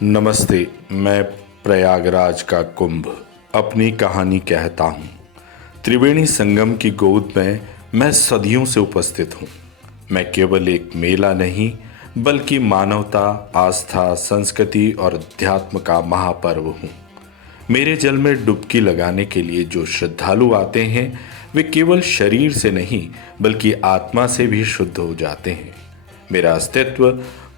नमस्ते। मैं प्रयागराज का कुंभ अपनी कहानी कहता हूँ। त्रिवेणी संगम की गोद में मैं सदियों से उपस्थित हूँ। मैं केवल एक मेला नहीं बल्कि मानवता, आस्था, संस्कृति और अध्यात्म का महापर्व हूँ। मेरे जल में डुबकी लगाने के लिए जो श्रद्धालु आते हैं वे केवल शरीर से नहीं बल्कि आत्मा से भी शुद्ध हो जाते हैं। मेरा अस्तित्व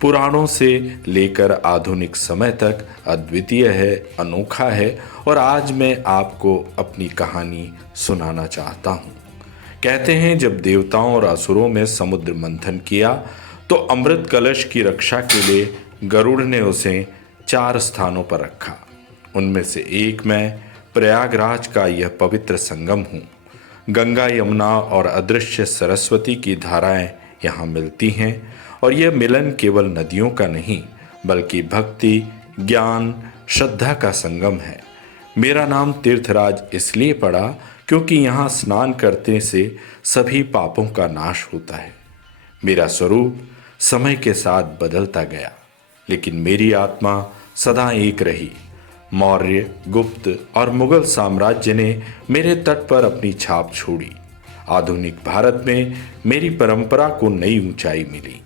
पुराणों से लेकर आधुनिक समय तक अद्वितीय है, अनोखा है और आज मैं आपको अपनी कहानी सुनाना चाहता हूँ। कहते हैं जब देवताओं और असुरों में समुद्र मंथन किया तो अमृत कलश की रक्षा के लिए गरुड़ ने उसे 4 स्थानों पर रखा। उनमें से एक मैं प्रयागराज का यह पवित्र संगम हूँ। गंगा, यमुना और अदृश्य सरस्वती की धाराएं यहाँ मिलती हैं और यह मिलन केवल नदियों का नहीं बल्कि भक्ति, ज्ञान, श्रद्धा का संगम है। मेरा नाम तीर्थराज इसलिए पड़ा क्योंकि यहाँ स्नान करने से सभी पापों का नाश होता है। मेरा स्वरूप समय के साथ बदलता गया लेकिन मेरी आत्मा सदा एक रही। मौर्य, गुप्त और मुगल साम्राज्य ने मेरे तट पर अपनी छाप छोड़ी। आधुनिक भारत में मेरी परंपरा को नई ऊंचाई मिली।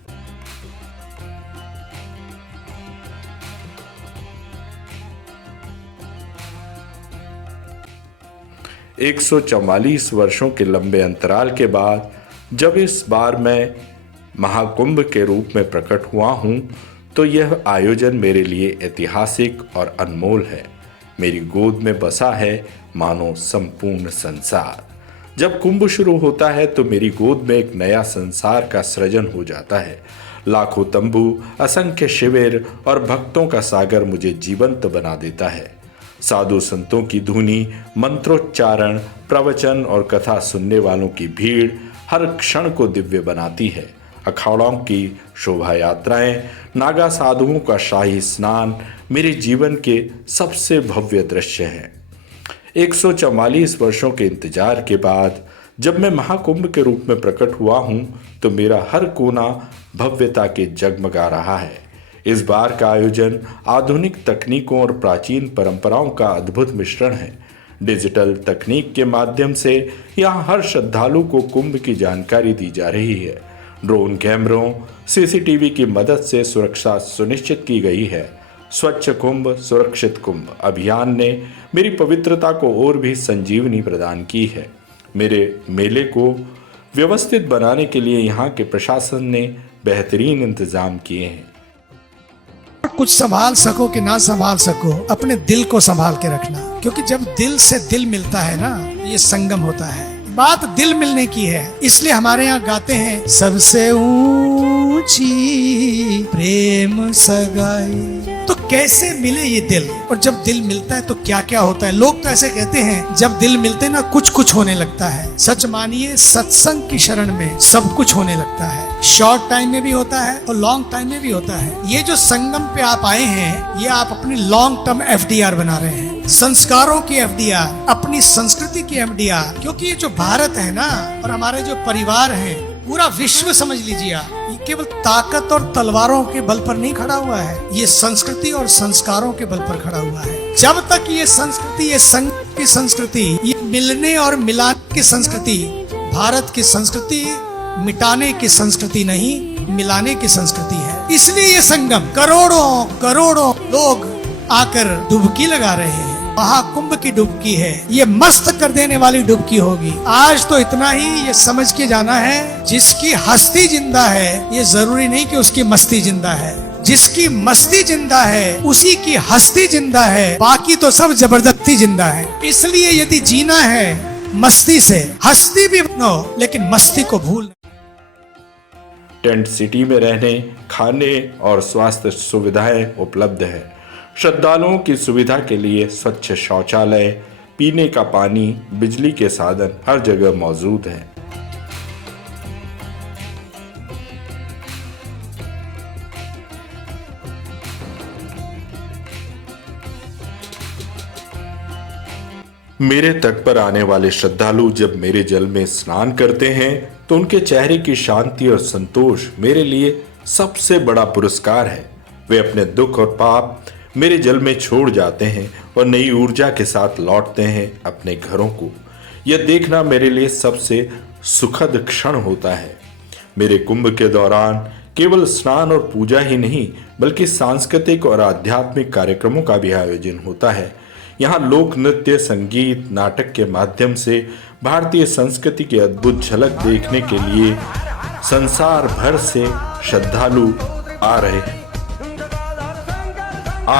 144 वर्षों के लंबे अंतराल के बाद जब इस बार मैं महाकुंभ के रूप में प्रकट हुआ हूं तो यह आयोजन मेरे लिए ऐतिहासिक और अनमोल है। मेरी गोद में बसा है मानो संपूर्ण संसार। जब कुंभ शुरू होता है तो मेरी गोद में एक नया संसार का सृजन हो जाता है। लाखों तंबू, असंख्य शिविर और भक्तों का सागर मुझे जीवंत बना देता है। साधु संतों की धुनी, मंत्रोच्चारण, प्रवचन और कथा सुनने वालों की भीड़ हर क्षण को दिव्य बनाती है। अखाड़ों की शोभा यात्राएं, नागा साधुओं का शाही स्नान मेरे जीवन के सबसे भव्य दृश्य हैं। 144 वर्षों के इंतजार के बाद जब मैं महाकुंभ के रूप में प्रकट हुआ हूं तो मेरा हर कोना भव्यता के जगमगा रहा है। इस बार का आयोजन आधुनिक तकनीकों और प्राचीन परंपराओं का अद्भुत मिश्रण है। डिजिटल तकनीक के माध्यम से यहाँ हर श्रद्धालु को कुंभ की जानकारी दी जा रही है। ड्रोन कैमरों, सीसीटीवी की मदद से सुरक्षा सुनिश्चित की गई है। स्वच्छ कुंभ, सुरक्षित कुंभ अभियान ने मेरी पवित्रता को और भी संजीवनी प्रदान की है। मेरे मेले को व्यवस्थित बनाने के लिए यहाँ के प्रशासन ने बेहतरीन इंतजाम किए हैं। कुछ संभाल सको कि ना संभाल सको, अपने दिल को संभाल के रखना, क्योंकि जब दिल से दिल मिलता है ना, ये संगम होता है। बात दिल मिलने की है, इसलिए हमारे यहाँ गाते हैं सबसे ऊंची प्रेम सगाई। तो कैसे मिले ये दिल, और जब दिल मिलता है तो क्या क्या होता है। लोग तो ऐसे कहते हैं जब दिल मिलते हैं ना कुछ कुछ होने लगता है। सच मानिए, सत्संग की शरण में सब कुछ होने लगता है। शॉर्ट टाइम में भी होता है और लॉन्ग टाइम में भी होता है। ये जो संगम पे आप आए हैं, ये आप अपनी लॉन्ग टर्म FDR बना रहे हैं, संस्कारों की FDR, अपनी संस्कृति की FDR। क्योंकि ये जो भारत है ना, और हमारे जो परिवार है, पूरा विश्व समझ लीजिए आप, ये केवल ताकत और तलवारों के बल पर नहीं खड़ा हुआ है, ये संस्कृति और संस्कारों के बल पर खड़ा हुआ है। जब तक ये संस्कृति, ये संघ की संस्कृति, ये मिलने और मिलाने की संस्कृति, भारत की संस्कृति मिटाने की संस्कृति नहीं, मिलाने की संस्कृति है। इसलिए ये संगम करोड़ों करोड़ों लोग आकर डुबकी लगा रहे हैं। महाकुंभ की डुबकी है, ये मस्त कर देने वाली डुबकी होगी। आज तो इतना ही ये समझ के जाना है, जिसकी हस्ती जिंदा है ये जरूरी नहीं कि उसकी मस्ती जिंदा है। जिसकी मस्ती जिंदा है उसी की हस्ती जिंदा है, बाकी तो सब जबरदस्ती जिंदा है। इसलिए यदि जीना है मस्ती से, हस्ती भी बनो लेकिन मस्ती को भूल। टेंट सिटी में रहने, खाने और स्वास्थ्य सुविधाएं उपलब्ध है। श्रद्धालुओं की सुविधा के लिए स्वच्छ शौचालय, पीने का पानी, बिजली के साधन हर जगह मौजूद हैं। मेरे तट पर आने वाले श्रद्धालु जब मेरे जल में स्नान करते हैं तो उनके चेहरे की शांति और संतोष मेरे लिए सबसे बड़ा पुरस्कार है। वे अपने दुख और पाप मेरे जल में छोड़ जाते हैं और नई ऊर्जा के साथ लौटते हैं अपने घरों को। यह देखना मेरे लिए सबसे सुखद क्षण होता है। मेरे कुंभ के दौरान केवल स्नान और पूजा ही नहीं बल्कि सांस्कृतिक और आध्यात्मिक कार्यक्रमों का भी आयोजन होता है। यहाँ लोक नृत्य, संगीत, नाटक के माध्यम से भारतीय संस्कृति की अद्भुत झलक देखने के लिए संसार भर से श्रद्धालु आ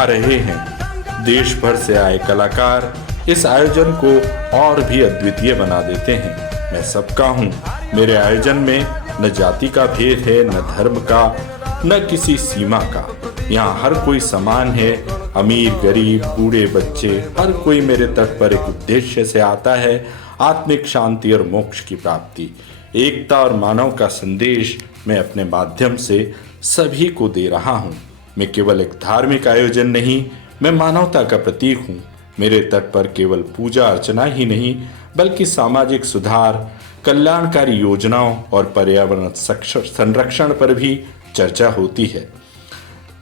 रहे हैं। देश भर से आए कलाकार इस आयोजन को और भी अद्वितीय बना देते हैं। मैं सबका हूँ। मेरे आयोजन में न जाति का भेद है, न धर्म का, न किसी सीमा का। यहाँ हर कोई समान है। अमीर, गरीब, बूढ़े, बच्चे, हर कोई मेरे तट पर एक उद्देश्य से आता है, आत्मिक शांति और मोक्ष की प्राप्ति। एकता और मानव का संदेश मैं अपने माध्यम से सभी को दे रहा हूँ। मैं केवल एक धार्मिक आयोजन नहीं, मैं मानवता का प्रतीक हूँ। मेरे तट पर केवल पूजा अर्चना ही नहीं बल्कि सामाजिक सुधार, कल्याणकारी योजनाओं और पर्यावरण संरक्षण पर भी चर्चा होती है।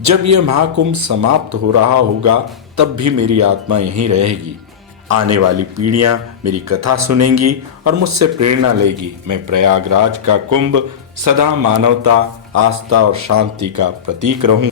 जब यह महाकुंभ समाप्त हो रहा होगा तब भी मेरी आत्मा यहीं रहेगी। आने वाली पीढ़ियां मेरी कथा सुनेंगी और मुझसे प्रेरणा लेगी। मैं प्रयागराज का कुंभ सदा मानवता, आस्था और शांति का प्रतीक रहूं।